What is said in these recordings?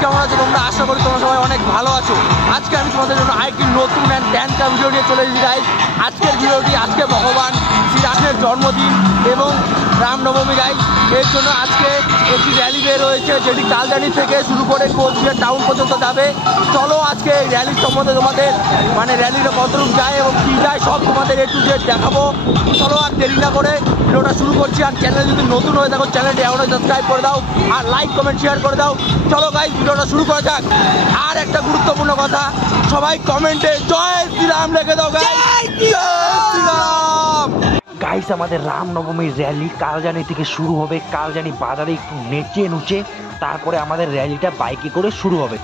কেমন আছো তোমরা? আশা করি তোমরা সবাই অনেক ভালো আছো। আজকে আমি তোমাদের জন্য আরেকটি নতুন অ্যান্ড ট্যানকা ভিডিও নিয়ে চলে এসেছি গাইস। আজকের ভিডিওটি আজকে ভগবান শ্রীরামের জন্মদিন এবং রামনবমী গাইস। এর জন্য আজকে একটি র্যালি বের হয়েছে, যেটি কালজানি থেকে শুরু করে কোচবিহার টাউন পর্যন্ত যাবে। চলো আজকে এই র্যালির সম্বন্ধে তোমাদের র্যালিটা কতটুকু যায় এবং কী যায় সব তোমাদের একটু দেখাবো। চলো আর দেরি না করে ভিডিওটা শুরু করছি। আর চ্যানেল যদি নতুন হয়ে থাকো চ্যানেলটি এখনো সাবস্ক্রাইব করে দাও আর লাইক কমেন্ট শেয়ার করে দাও। চলো গাইস ভিডিওটা শুরু করা যাক। আর একটা গুরুত্বপূর্ণ কথা, সবাই কমেন্টে জয় শ্রীরাম লিখে দাও গাইস। জয় শ্রীরাম। গাইস আমাদের রামনবমীর র্যালি কালজানি থেকে শুরু হবে। কালজানি বাজারে একটু নেচে নুচে তারপরে আমাদের র্যালিটা বাইকে করে শুরু হবে।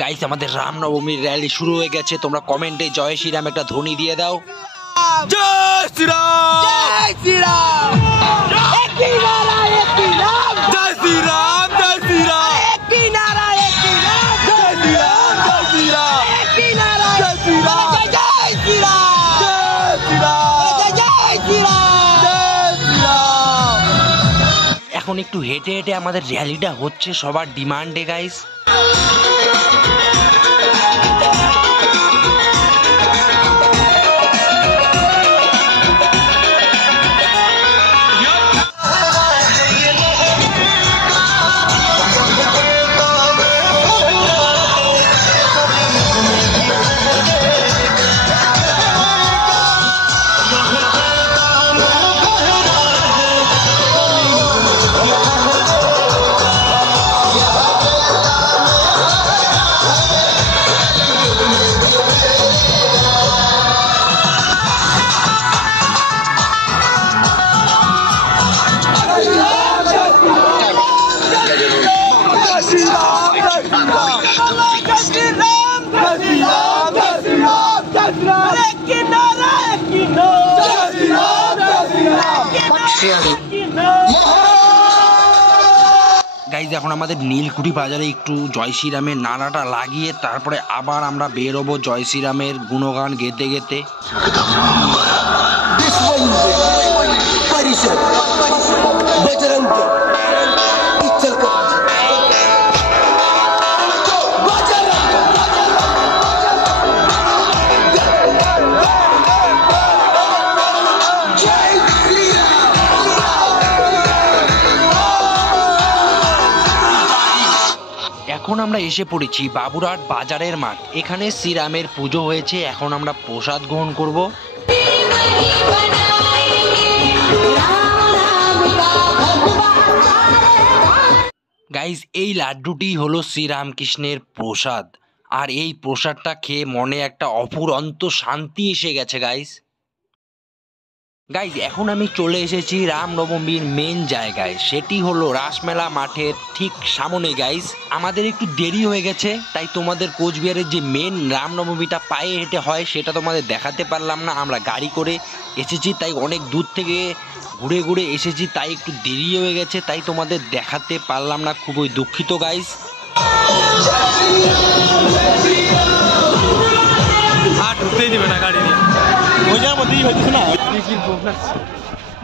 গাইস আমাদের রামনবমীর র্যালি শুরু হয়ে গেছে। তোমরা কমেন্টে জয় শ্রীরাম একটা ধ্বনি দিয়ে দাও। জয় শ্রীরাম, জয় শ্রীরাম, একই নারা একই নাম, জয় শ্রীরাম, জয় শ্রীরাম, একই নারা একই নাম, জয় শ্রীরাম, জয় শ্রীরাম, একই নারা, জয় শ্রীরাম, জয় শ্রীরাম, জয় শ্রীরাম, জয় শ্রীরাম, জয় শ্রীরাম। এখন একটু হেঁটে হেঁটে আমাদের র্যালিটা হচ্ছে সবার ডিমান্ডে গাইস। গাইজ এখন আমাদের নীলকুঠি বাজারে একটু জয় শ্রীরামের নারাটা লাগিয়ে তারপরে আবার আমরা বেরোবো জয় শ্রীরামের গুণগান গেতে গেতে। এখন আমরা এসে পড়েছি বাবুরহাট বাজারের মাঠ। এখানে শ্রীরামের পুজো হয়েছে। এখন আমরা প্রসাদ গ্রহণ করব। গাইজ এই লাড্ডুটি হলো শ্রীরামকৃষ্ণের প্রসাদ। আর এই প্রসাদটা খেয়ে মনে একটা অফুরন্ত শান্তি এসে গেছে গাইজ। গাইজ এখন আমি চলে এসেছি রামনবমীর মেন জায়গায়, সেটি হলো রাসমেলা মাঠের ঠিক সামনে গাইজ। আমাদের একটু দেরি হয়ে গেছে তাই তোমাদের কোচবিহারের যে মেন রামনবমীটা পায়ে হেঁটে হয় সেটা তোমাদের দেখাতে পারলাম না। আমরা গাড়ি করে এসেছি তাই অনেক দূর থেকে ঘুরে ঘুরে এসেছি, তাই একটু দেরি হয়ে গেছে, তাই তোমাদের দেখাতে পারলাম না, খুবই দুঃখিত গাইজ। ঢুকতেই দিবে না গাড়ি নিয়ে,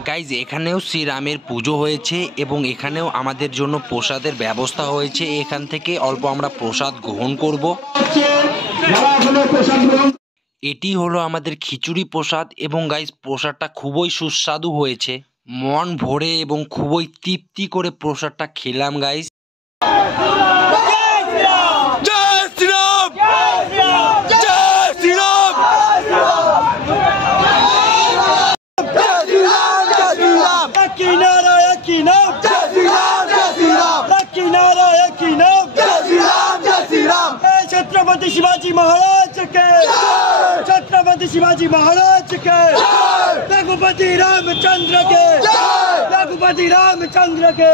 গাইজ এখানেও শ্রীরামের পুজো হয়েছে এবং এখানেও আমাদের জন্য প্রসাদের ব্যবস্থা হয়েছে। এখান থেকে অল্প আমরা প্রসাদ গ্রহণ করব। এটি হলো আমাদের খিচুড়ি প্রসাদ এবং গাইজ প্রসাদটা খুবই সুস্বাদু হয়েছে। মন ভরে এবং খুবই তৃপ্তি করে প্রসাদটা খেলাম গাইজ। छत्रपति शिवाजी महाराज के, छत्रपति छत्रपति शिवाजी महाराज के, रघुपति रामचंद्र के, रघुपति रामचंद्र के,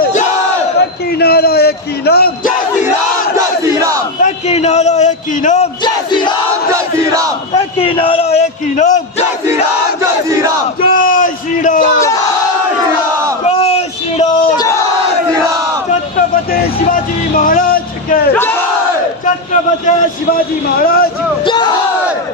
एक ही नारा एक ही नाम, जय श्री राम, जय श्री राम, एक ही नारा एक ही नाम, जय श्री राम, जय श्री राम, एक ही नारा एक ही नाम, जय श्री राम, जय श्री राम, जय श्री राम, जय श्री राम, जय श्री राम, जय श्री राम, छत्रपति शिवाजी महाराज के, छत्रपति शिवाजी महाराज,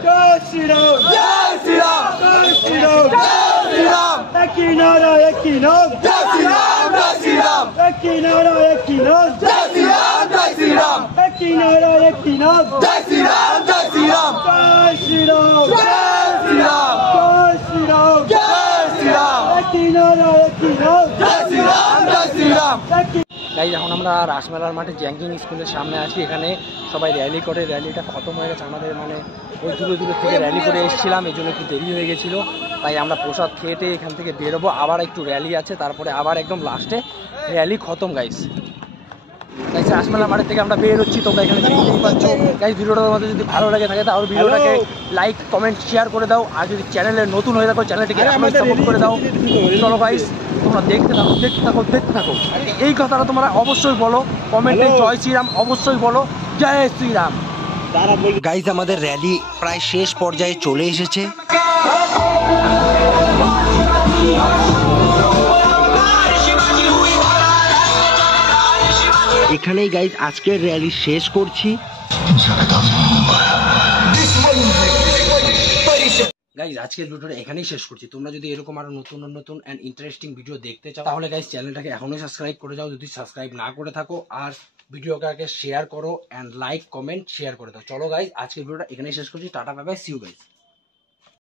जय श्री राम, जय श्री राम, जय श्री राम, जय श्री राम, एक ही नारा एक ही नाम, जय श्री राम, जय श्री राम, एक ही नारा एक ही नाम, जय श्री राम, जय श्री राम, एक ही नारा एक ही नाम, जय श्री राम, जय श्री राम, जय श्री राम, जय श्री राम, जय श्री राम, जय श्री राम, एक ही नारा एक ही नाम, जय श्री राम, जय श्री রাম। एक ही গাইজ এখন আমরা রাসমেলার মাঠে জ্যাঙ্কিং স্কুলের সামনে আছি। এখানে সবাই র্যালি করে, র্যালিটা খতম হয়ে গেছে। আমাদের মানে ওই দূরে দূরে থেকে র্যালি করে এসেছিলাম, এই জন্য একটু দেরি হয়ে গেছিলো। তাই আমরা প্রসাদ খেয়ে এখান থেকে বেরোবো। আবার একটু র্যালি আছে, তারপরে আবার একদম লাস্টে র্যালি খতম গাইজ। গাইজ রাসমেলার মাঠের থেকে আমরা বের হচ্ছি, তোমরা এখানে দেখতেই পাচ্ছ। গাইজ ভিডিওটা তোমাদের যদি ভালো লাগে থাকে তাহলে ভিডিওটাকে লাইক কমেন্ট শেয়ার করে দাও। আর যদি চ্যানেলে নতুন হয়ে থাকো চ্যানেলটিকে সাপোর্ট করে দাও। চলো গাইজ তোমরা দেখতে থাকো দেখতে থাকো দেখতে থাকো। এই কথাটা তোমরা অবশ্যই বলো কমেন্টে, জয় শ্রীরাম অবশ্যই বলো, জয় শ্রীরাম। গাইজ আমাদের র্যালি প্রায় শেষ পর্যায়ে চলে এসেছে। এখানেই গাইজ আজকের র্যালি শেষ করছি। গাইজ আজকের ভিডিওটা এখানেই শেষ করছি। তোমরা যদি এরকম আরো নতুন নতুন এন্ড ইন্টারেস্টিং ভিডিও দেখতে চাও তাহলে গাইজ চ্যানেলটাকে এখনই সাবস্ক্রাইব করে যাও যদি সাবস্ক্রাইব না করে থাকো। আর ভিডিওটাকে শেয়ার করো এন্ড লাইক কমেন্ট শেয়ার করে দাও। চলো গাইজ আজকের ভিডিওটা এখানেই শেষ করছি। Tata bye bye, see you guys.